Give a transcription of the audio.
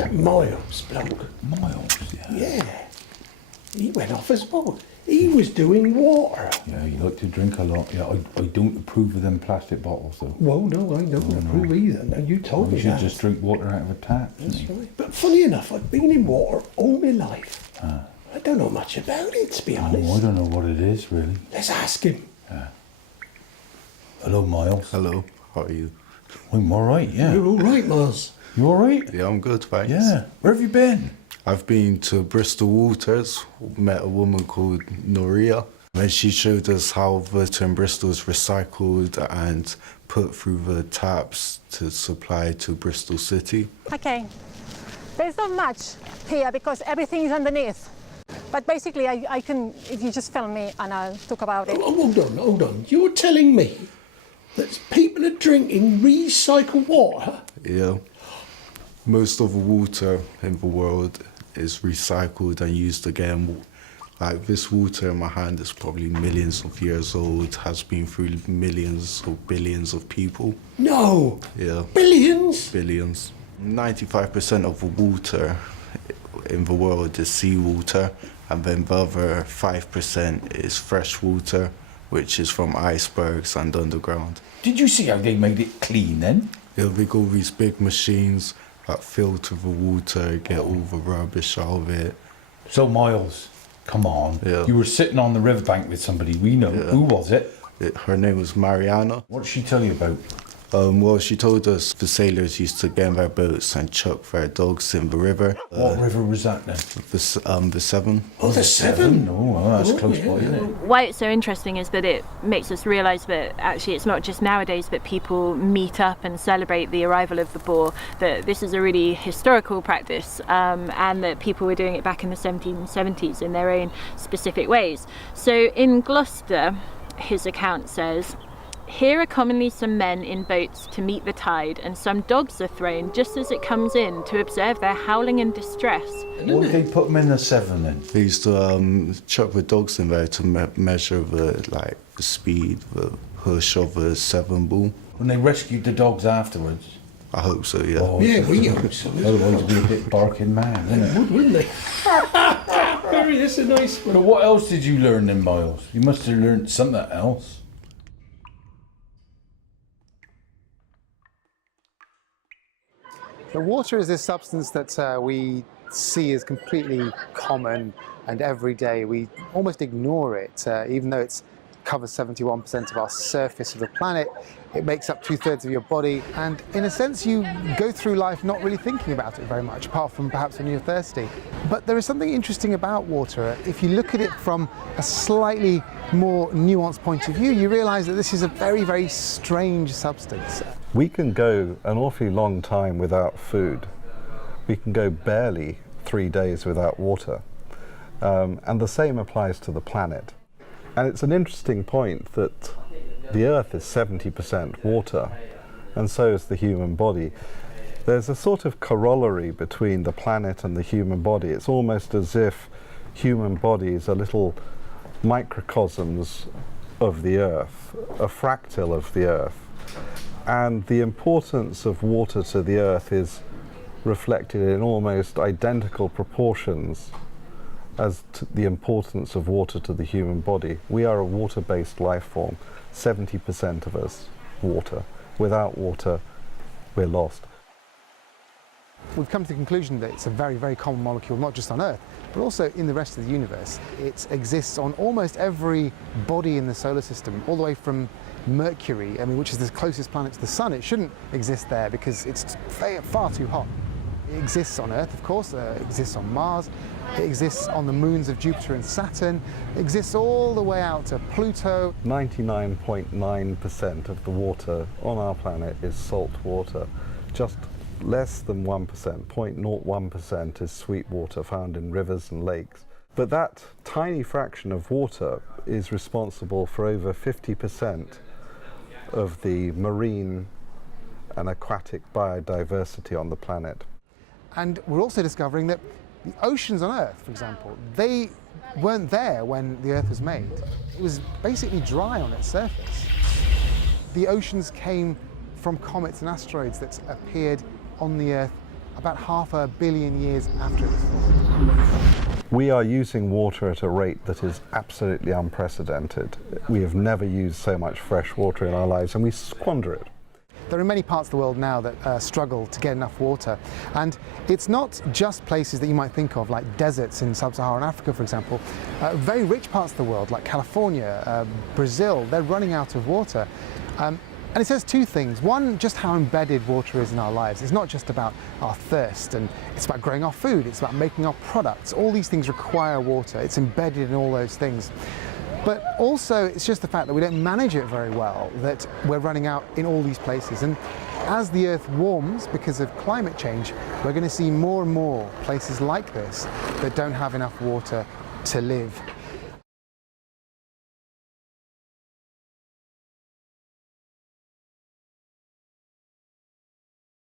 That Miles bloke. Miles, yeah. Yeah. He went off as well. He was doing water. Yeah, he liked to drink a lot. Yeah, I don't approve of them plastic bottles, though. Well, no, I don't approve either. No, you told me You should that. just drink water out of a tap. That's right. But funny enough, I've been in water all my life. I don't know much about it, to be honest. Oh, I don't know what it is, really. Let's ask him. Hello, Miles. Hello, how are you? I'm all right, yeah. You're all right, Miles. You all right? Yeah, I'm good, thanks. Yeah. Where have you been? I've been to Bristol Waters, met a woman called Noria, and she showed us how water in Bristol is recycled and put through the taps to supply to Bristol City. Okay, there's not much here because everything is underneath. But basically, I can, if you just film me and I'll talk about it. Oh, hold on. You're telling me that people are drinking recycled water? Yeah. Most of the water in the world is recycled and used again. Like this water in my hand is probably millions of years old, has been through millions or billions of people. No. Yeah. Billions? Billions. 95% of the water in the world is seawater, and then the other 5% is fresh water, which is from icebergs and underground. Did you see how they made it clean then? Yeah, they got these big machines that filter the water, get all the rubbish out of it. So, Miles, come on. Yeah. You were sitting on the riverbank with somebody we know. Yeah. Who was it? Her name was Mariana. What did she tell you about? Well, she told us the sailors used to get in their boats and chuck their dogs in the river. What river was that then? The Severn. Oh, the Severn? Oh, well, that's close by, isn't it? Why it's so interesting is that it makes us realise that actually it's not just nowadays that people meet up and celebrate the arrival of the boar, that this is a really historical practice, and that people were doing it back in the 1770s in their own specific ways. So in Gloucester, his account says, "Here are commonly some men in boats to meet the tide, and some dogs are thrown just as it comes in to observe their howling and distress." Why did they put them in the Severn then? They used to chuck the dogs in there to measure the speed, the push of a Severn bull. When they rescued the dogs afterwards? I hope so, yeah. Oh, Yeah, we hope so. Otherwise we'd be a bit barking mad, wouldn't it? Wouldn't they? Very, that's a nice one. But what else did you learn then, Miles? You must have learned something else. The water is this substance that we see as completely common and everyday. We almost ignore it, even though it covers 71% of our surface of the planet. It makes up 2/3 of your body, and in a sense you go through life not really thinking about it very much, apart from perhaps when you're thirsty. But there is something interesting about water. If you look at it from a slightly more nuanced point of view, you realise that this is a very, very strange substance. We can go an awfully long time without food. We can go barely 3 days without water. And the same applies to the planet. And it's an interesting point that the Earth is 70% water, and so is the human body. There's a sort of corollary between the planet and the human body. It's almost as if human bodies are little microcosms of the Earth, a fractal of the Earth. And the importance of water to the Earth is reflected in almost identical proportions as to the importance of water to the human body. We are a water-based life form. 70% of us water. Without water, we're lost. We've come to the conclusion that it's a very, very common molecule, not just on Earth, but also in the rest of the universe. It exists on almost every body in the solar system, all the way from Mercury, which is the closest planet to the Sun. It shouldn't exist there because it's far too hot. It exists on Earth, of course, it exists on Mars, it exists on the moons of Jupiter and Saturn, it exists all the way out to Pluto. 99.9% of the water on our planet is salt water. Just less than 1%, 0.01% is sweet water found in rivers and lakes. But that tiny fraction of water is responsible for over 50% of the marine and aquatic biodiversity on the planet. And we're also discovering that the oceans on Earth, for example, they weren't there when the Earth was made. It was basically dry on its surface. The oceans came from comets and asteroids that appeared on the Earth about 500 million years after it was formed. We are using water at a rate that is absolutely unprecedented. We have never used so much fresh water in our lives, and we squander it. There are many parts of the world now that struggle to get enough water, and it's not just places that you might think of like deserts in sub-Saharan Africa, for example. Very rich parts of the world like California, Brazil, they're running out of water. And it says two things. One, just how embedded water is in our lives. It's not just about our thirst, and it's about growing our food, it's about making our products. All these things require water. It's embedded in all those things. But also, it's just the fact that we don't manage it very well, that we're running out in all these places. And as the Earth warms because of climate change, we're going to see more and more places like this that don't have enough water to live.